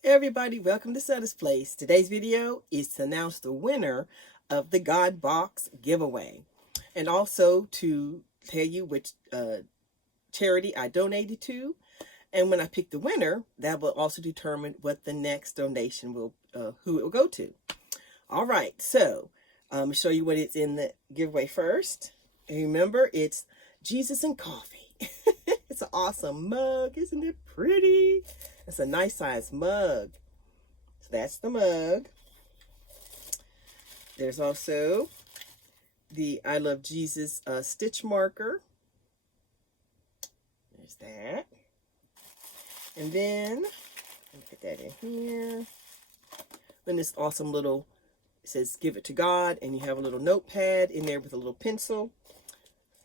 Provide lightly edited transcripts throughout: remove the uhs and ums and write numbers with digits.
Hey everybody, welcome to Setta's Place. Today's video is to announce the winner of the God Box giveaway, and also to tell you which charity I donated to. And when I pick the winner, that will also determine what the next donation will, who it will go to. All right, so I'm show you what it's in the giveaway first. And remember, it's Jesus and coffee. It's an awesome mug, isn't it pretty? It's a nice size mug. So that's the mug. There's also the I Love Jesus stitch marker. There's that. And then, let me put that in here. Then this awesome little, it says give it to God, and you have a little notepad in there with a little pencil.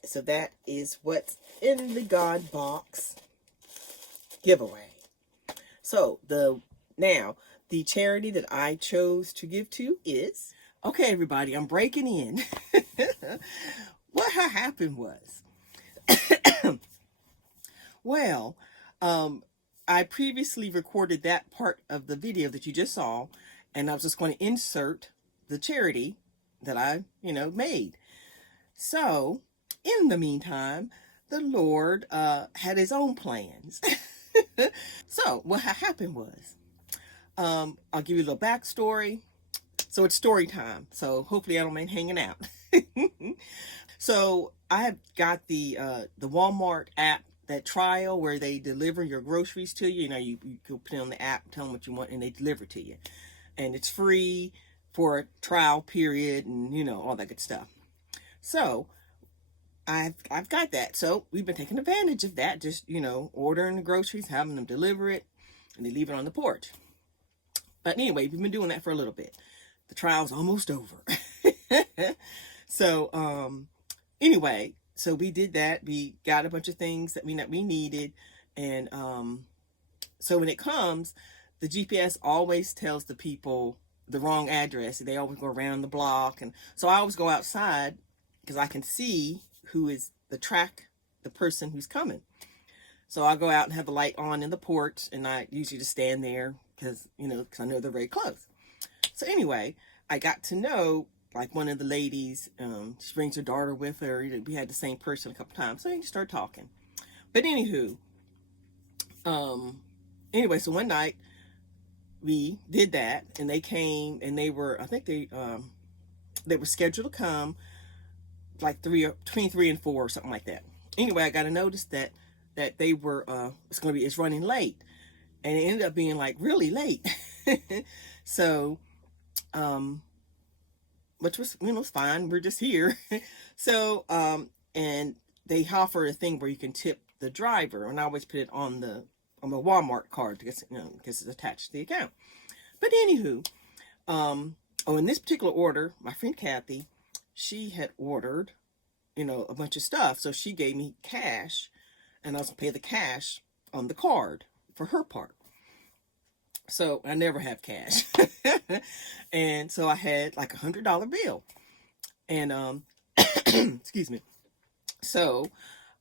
So that is what's in the God Box giveaway. So now the charity that I chose to give to is, okay everybody, I'm breaking in. What happened was, well, I previously recorded that part of the video that you just saw, and I was just going to insert the charity that I, made. So, in the meantime, the Lord had his own plans. So, what happened was, I'll give you a little backstory. So, it's story time. So, hopefully I don't mind hanging out. So, I have got the Walmart app, that trial where they deliver your groceries to you. You can put it on the app, tell them what you want, and they deliver to you. And it's free for a trial period and, all that good stuff. So, I've got that. So, we've been taking advantage of that. Just, ordering the groceries, having them deliver it, and they leave it on the porch. But anyway, we've been doing that for a little bit. The trial's almost over. So, anyway, so we did that. We got a bunch of things that we needed. And so when it comes, the GPS always tells the people the wrong address. They always go around the block. And so I always go outside because I can see who is the person who's coming. So I go out and have the light on in the porch, and I usually just stand there because I know they're very close. So anyway, I got to know, like, one of the ladies, she brings her daughter with her. We had the same person a couple times, so we just started talking. But anywho, anyway, so one night we did that, and they came, and they were, I think they were scheduled to come like between 3 and 4 or something like that. Anyway, I got a notice that they were it's running late, and it ended up being like really late. So, which was, was fine. We're just here. So, and they offer a thing where you can tip the driver, and I always put it on the Walmart card because it's attached to the account. But anywho, in this particular order, my friend Kathy, she had ordered, a bunch of stuff, so she gave me cash, and I was gonna pay the cash on the card for her part. So I never have cash. And so I had like $100 bill. And excuse me. So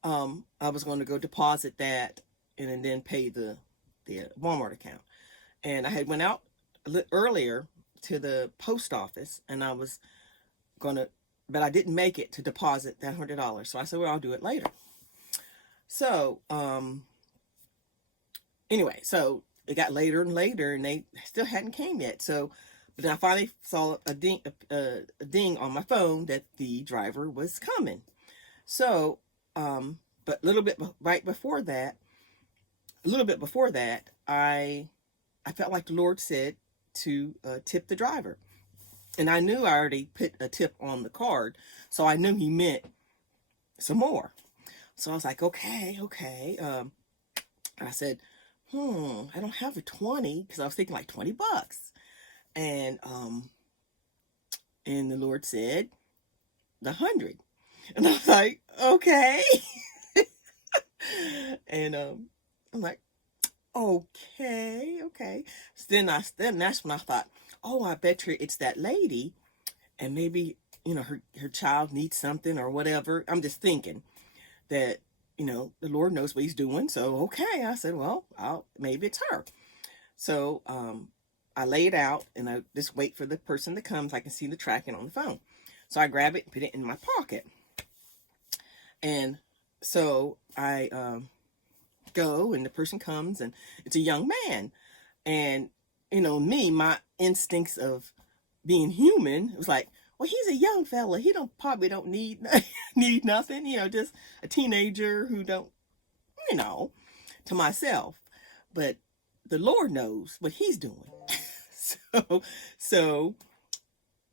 I was going to go deposit that and then pay the Walmart account. And I had went out a little earlier to the post office, and I was gonna, but I didn't make it to deposit that $100. So I said, well, I'll do it later. So anyway, so it got later and later, and they still hadn't came yet. So, but then I finally saw a ding on my phone that the driver was coming. So, but a little bit before that, I felt like the Lord said to tip the driver, and I knew I already put a tip on the card, so I knew he meant some more. So I was like, okay. I said, I don't have a 20, because I was thinking like $20. And the Lord said the 100. And I was like, okay. And I'm like, okay. So then that's when I thought, oh, I bet you it's that lady, and maybe, her child needs something or whatever. I'm just thinking that, the Lord knows what he's doing. So, okay. I said, well, maybe it's her. So I lay it out and I just wait for the person to come so I can see the tracking on the phone. So I grab it and put it in my pocket. And so I go and the person comes and it's a young man. And, you know, my instincts of being human was like, well, he's a young fella. He probably don't need need nothing, you know, just a teenager who don't, you know, to myself. But the Lord knows what he's doing. so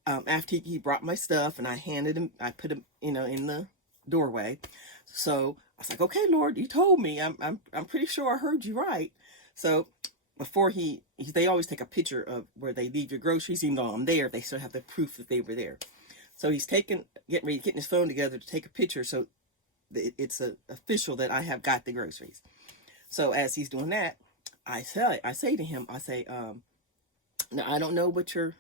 after he brought my stuff and I handed him, I put him, you know, in the doorway. So I was like, okay, Lord, you told me. I'm pretty sure I heard you right. So before they always take a picture of where they leave your groceries, even though I'm there, they still have the proof that they were there. So he's getting his phone together to take a picture so it's official that I have got the groceries. So as he's doing that, I say to him, now I don't know what your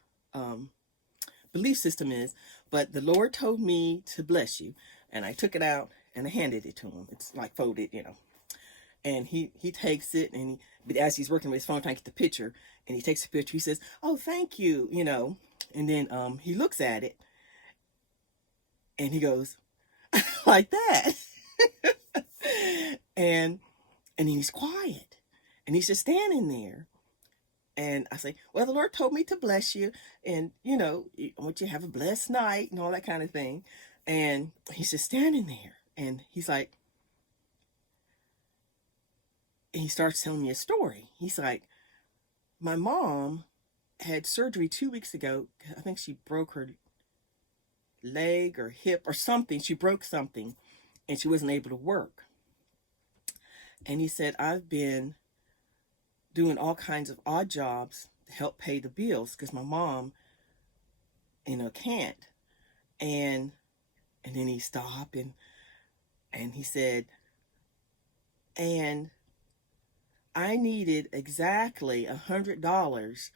belief system is, but the Lord told me to bless you. And I took it out and I handed it to him. It's like folded, you know. And he takes it, and but as he's working with his phone trying to get the picture, and he takes the picture, he says, oh, thank you, you know. And then he looks at it and he goes like that. and then he's quiet and he's just standing there. And I say, well, the Lord told me to bless you, and you know, I want you to have a blessed night and all that kind of thing. And he's just standing there, and he's like, and he starts telling me a story. He's like, my mom had surgery 2 weeks ago. I think she broke her leg or hip or something. She broke something and she wasn't able to work. And he said, I've been doing all kinds of odd jobs to help pay the bills because my mom, you know, can't. And then he stopped and he said, and I needed exactly $100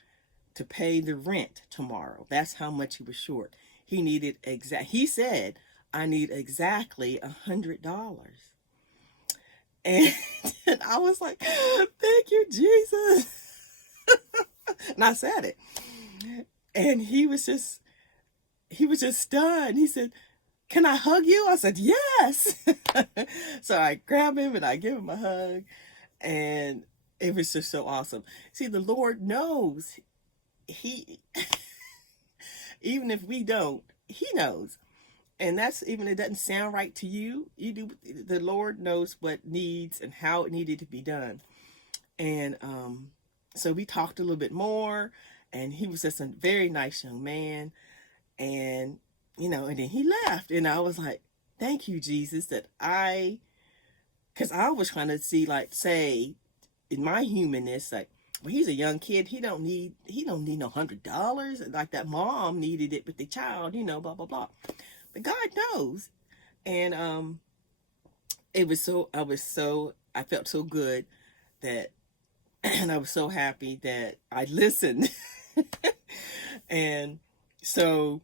to pay the rent tomorrow. That's how much he was short. He said, I need exactly $100. And I was like, thank you, Jesus. And I said it. And he was just stunned. He said, can I hug you? I said, yes. So I grab him and I give him a hug. And it was just so awesome. See, the Lord knows. He, even if we don't, he knows. And that's, even if it doesn't sound right to you, the Lord knows what needs and how it needed to be done. And so we talked a little bit more, and he was just a very nice young man. And, you know, and then he left. And I was like, thank you, Jesus, because I was trying to see, like, say, in my humanness, like, well, he's a young kid. He don't need no $100. Like that mom needed it with the child, you know, blah, blah, blah. But God knows. And I felt so good that, and I was so happy that I listened. And so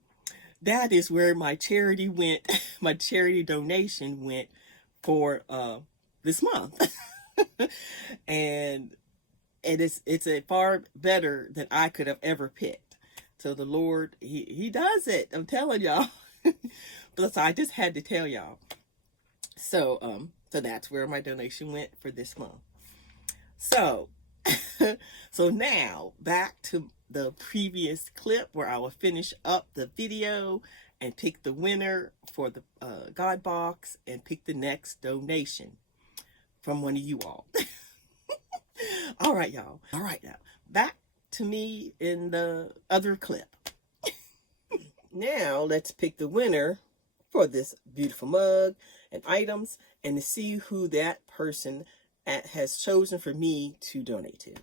that is where my charity went, my charity donation went for this month. And it's a far better than I could have ever picked. So the Lord, he does it. I'm telling y'all. But so I just had to tell y'all. So that's where my donation went for this month. So so now back to the previous clip where I will finish up the video and pick the winner for the God box and pick the next donation from one of you all. All right, y'all. All right, now back to me in the other clip. Now let's pick the winner for this beautiful mug and items, and to see who that person has chosen for me to donate to.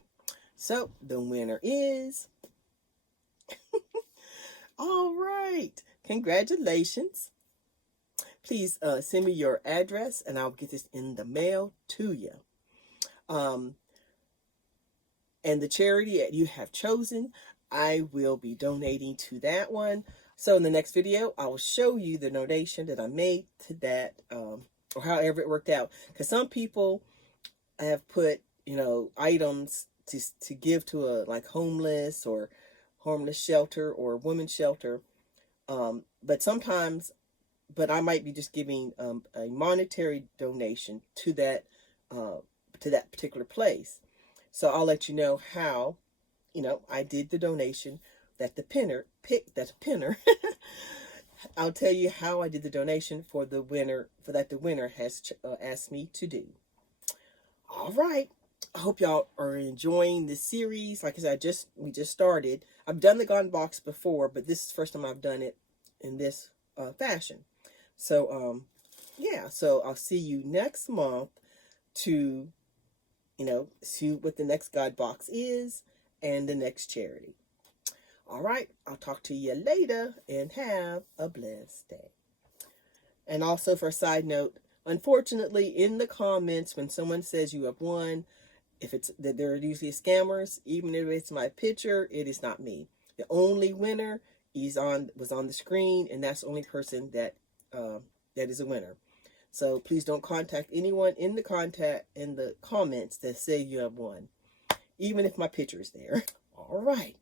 So the winner is all right, congratulations. Please send me your address and I'll get this in the mail to you. And the charity that you have chosen, I will be donating to that one. So in the next video, I will show you the donation that I made to that, or however it worked out. Because some people have put, you know, items to give to a like homeless or homeless shelter or women's shelter. But sometimes, but I might be just giving a monetary donation to that particular place. So I'll let you know how, I did the donation that the pinner. I'll tell you how I did the donation for the winner has asked me to do. All right. I hope y'all are enjoying this series. Like I said, we just started. I've done the garden box before, but this is the first time I've done it in this fashion. So, yeah. So I'll see you next month to, see what the next guide box is and the next charity. All right. I'll talk to you later and have a blessed day. And also, for a side note, unfortunately, in the comments, when someone says you have won, if it's that they're usually scammers, even if it's my picture, it is not me. The only winner was on the screen, and that's the only person that is a winner. So please don't contact anyone in the comments that say you have won, even if my picture is there. All right.